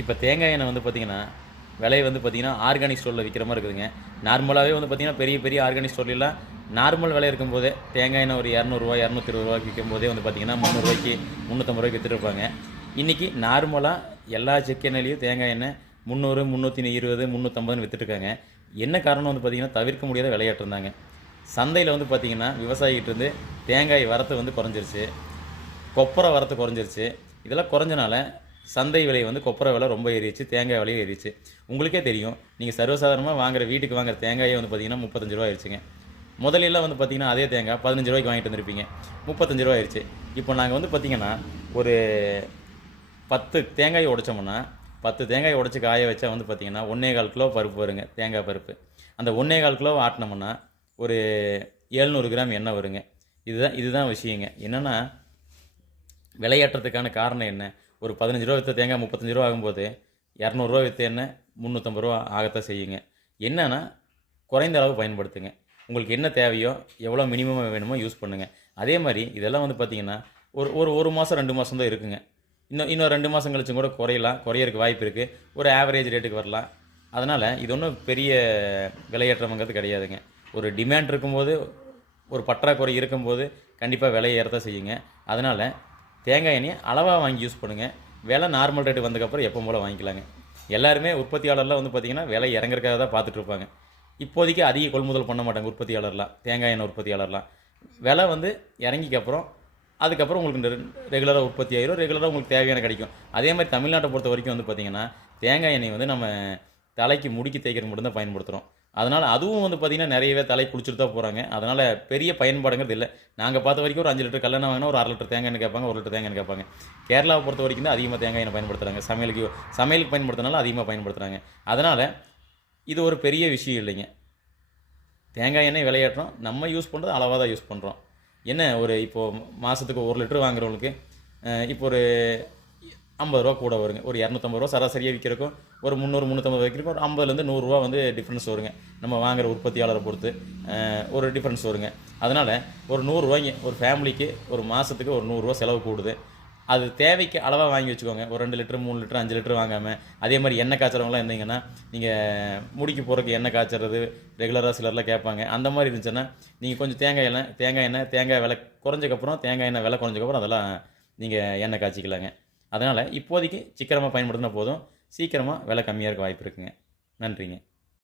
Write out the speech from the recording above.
இப்போ தேங்காய் எண்ணெய் வந்து பார்த்தீங்கன்னா, விலை வந்து பார்த்தீங்கன்னா, ஆர்கானிக் ஸ்டோரில் விக்கிற மாரி இருக்குதுங்க. நார்மலாவே வந்து பார்த்தீங்கன்னா, பெரிய பெரிய ஆர்கானிக் ஸ்டோர்லலாம் நார்மல் விலை இருக்கும்போதே, தேங்காய் எண்ணெய் ஒரு ரூ. 200 ரூ. 220 விக்கும்போதே வந்து பார்த்தீங்கன்னா, ரூ. 300 ரூ. 350 வித்துட்டு இருப்பாங்க. இன்னைக்கு நார்மலா எல்லா செக்கு எண்ணெய்லயும் தேங்காய் எண்ணெய் 300, 320, 350ன்னு வித்துட்டு இருக்காங்க. என்ன காரணம் வந்து பார்த்தீங்கன்னா, தவிர்க்க முடியாத விலையேற்றம் தாங்க. சந்தையில வந்து பார்த்தீங்கன்னா, விவசாயிகிட்ட இருந்து தேங்காய் வரத்து வந்து குறைஞ்சிருச்சு. கொப்பரை வரத்து குறைஞ்சிருச்சு. இதெல்லாம் குறைஞ்சனால சந்தை விலை வந்து கொப்பரை விலை ரொம்ப ஏறிடுச்சு. தேங்காய் விலையும் ஏறிடுச்சு. உங்களுக்கே தெரியும். நீங்க சர்வசாதாரணமா வீட்டுக்கு வாங்குற தேங்காயே வந்து பார்த்தீங்கன்னா, ரூ. 35 ஆயிருச்சுங்க. முதலையெல்லாம் வந்து பார்த்தீங்கன்னா, அதே தேங்காய் ரூ. 15 வாங்கிட்டு வந்திருப்பீங்க. ரூ. 35 ஆயிருச்சு. இப்போ நாங்க வந்து பார்த்தீங்கன்னா, ஒரு 10 தேங்காய் உடைச்சோம்னா, 10 தேங்காய் உடைச்சு காய வச்சா வந்து பார்த்தீங்கன்னா, 1 1/4 கிலோ பருப்பு வருங்க. தேங்காய் பருப்பு. அந்த 1 1/4 கிலோ ஆட்டுனோம்னா, ஒரு 700 கிராம் எண்ணெய் வருங்க. இதுதான் இதுதான் விஷயங்க. என்னன்னா, விலையேற்றத்துக்கான காரணம் என்ன? ஒரு ரூ. 15 வித்த தேங்காய் ரூ. 35 ஆகும்போது, ரூ. 200 வித்த எண்ணெய் ரூ. 350 ஆகத்தான் செய்யுங்க. என்னன்னா, குறைந்த அளவு பயன்படுத்துங்க. உங்களுக்கு என்ன தேவையோ, எவ்வளோ மினிமமா வேணுமோ யூஸ் பண்ணுங்க. அதே மாரி இதெல்லாம் வந்து பார்த்தீங்கன்னா, ஒரு ஒரு 1 மாசம் 2 மாசம் தான் இருக்குங்க. இன்னும் 2 மாசம் கழிச்சும் கூட குறையலாம். குறையறக்கு வாய்ப்பு இருக்கு. ஒரு ஆவரேஜ் ரேட்டுக்கு வரலாம். அதனால இது ஒண்ணும் பெரிய விலையேற்றம்ங்கிறது கிடையாதுங்க. ஒரு டிமாண்ட் இருக்கும்போது, ஒரு பற்றாக்குறை இருக்கும்போது, கண்டிப்பா விலை ஏறத்தான் செய்யுங்க. அதனால தேங்காய் எண்ணெய அளவா வாங்கி யூஸ் பண்ணுங்க. விலை நார்மல் ரேட் வந்ததுக்கப்புறம் எப்பவும் போல வாங்கிக்கலாங்க. எல்லாருமே உற்பத்தியாளர்லாம் வந்து பார்த்தீங்கன்னா, விலை இறங்குறதுக்காக தான் பார்த்துட்டு இருப்பாங்க. இப்போதைக்கு அதிக கொள்முதல் பண்ண மாட்டாங்க உற்பத்தியாளர்லாம். தேங்காய் எண்ணெய் உற்பத்தியாளர்லாம். விலை வந்து இறங்கிக்க அப்புறம், அதுக்கப்புறம் உங்களுக்கு ரெகுலரா உற்பத்தி ஆயிரும். ரெகுலரா உங்களுக்கு தேவையான கிடைக்கும். அதே மாரி தமிழ்நாட்ட பொறுத்தவரைக்கும் வந்து பார்த்தீங்கன்னா, தேங்காய் எண்ணெய் வந்து நம்ம தலைக்கு முடிக்கு தேய்க்கிறதுக்கு மட்டும் தான் பயன்படுத்துறோம். அதனால அதுவும் வந்து பார்த்தீங்கன்னா, நெறையவே தலைக்கு குளிச்சுட்டு தான் போறாங்க. அதனால பெரிய பயன்பாடுங்கிறது இல்ல. நாங்க பார்த்த வரைக்கும் ஒரு 5 லிட்டர் கல்லெண்ணெய் வாங்குனா ஒரு 1/2 லிட்டர் தேங்காய் எண்ணெய் கேட்பாங்க. 1 லிட்டர் தேங்காய் எண்ணெய் கேட்பாங்க. கேரளாவ பொறுத்தவரைக்கும் தான் அதிகமா தேங்காய் எண்ணெய் பயன்படுத்துறாங்க. சமையலுக்கு பயன்படுத்துனால அதிகமா பயன்படுத்துறாங்க. அதனால இது ஒரு பெரிய விஷயம் இல்லைங்க. தேங்காய் எண்ணெய் விலையேற்றம் நம்ம யூஸ் பண்றது அளவா தான் யூஸ் பண்றோம். என்ன ஒரு இப்போ மாசத்துக்கு 1 லிட்டர் வாங்குறவங்களுக்கு, இப்போ ஒரு ரூ. 50 கூட வருங்க. ஒரு ரூ. 250 சராசரியா விக்கிறதுக்கும், ஒரு 300, 350 விக்கிறதுக்கும் ஒரு ரூ. 50லேருந்து ரூ. 100 வந்து டிஃபரன்ஸ் வருங்க. நம்ம வாங்குற உற்பத்தியாளர பொறுத்து ஒரு டிஃபரன்ஸ் வருங்க. அதனால ஒரு ரூ. 100 ஒரு ஃபேமிலிக்கு ஒரு மாசத்துக்கு ஒரு ரூ. 100 செலவு கூடுது. அது தேவைக்கு அளவா வாங்கி வச்சுக்கோங்க. ஒரு 2 லிட்டர், 3 லிட்டர், 5 லிட்டர் வாங்காம, அதே மாரி எண்ணெய் காய்ச்சறவங்கலாம் இருந்தீங்கன்னா, நீங்க முடிக்கு போறதுக்கு எண்ணெய் காய்ச்சறது ரெகுலரா சிலர்லாம் கேட்பாங்க. அந்த மாரி இருந்துச்சுன்னா, நீங்க கொஞ்சம் தேங்காய் விலை குறைஞ்சதுக்கப்புறம், தேங்காய் எண்ணெய் விலை குறைஞ்சதுக்கப்புறம் அதெல்லாம் நீங்க எண்ணெய் காய்ச்சிக்கலாங்க. அதனால இப்போதைக்கு சிக்கனமா பயன்படுத்தினா போதும். சீக்கிரமா விலை கம்மியா இருக்க வாய்ப்பு இருக்குங்க. நன்றிங்க.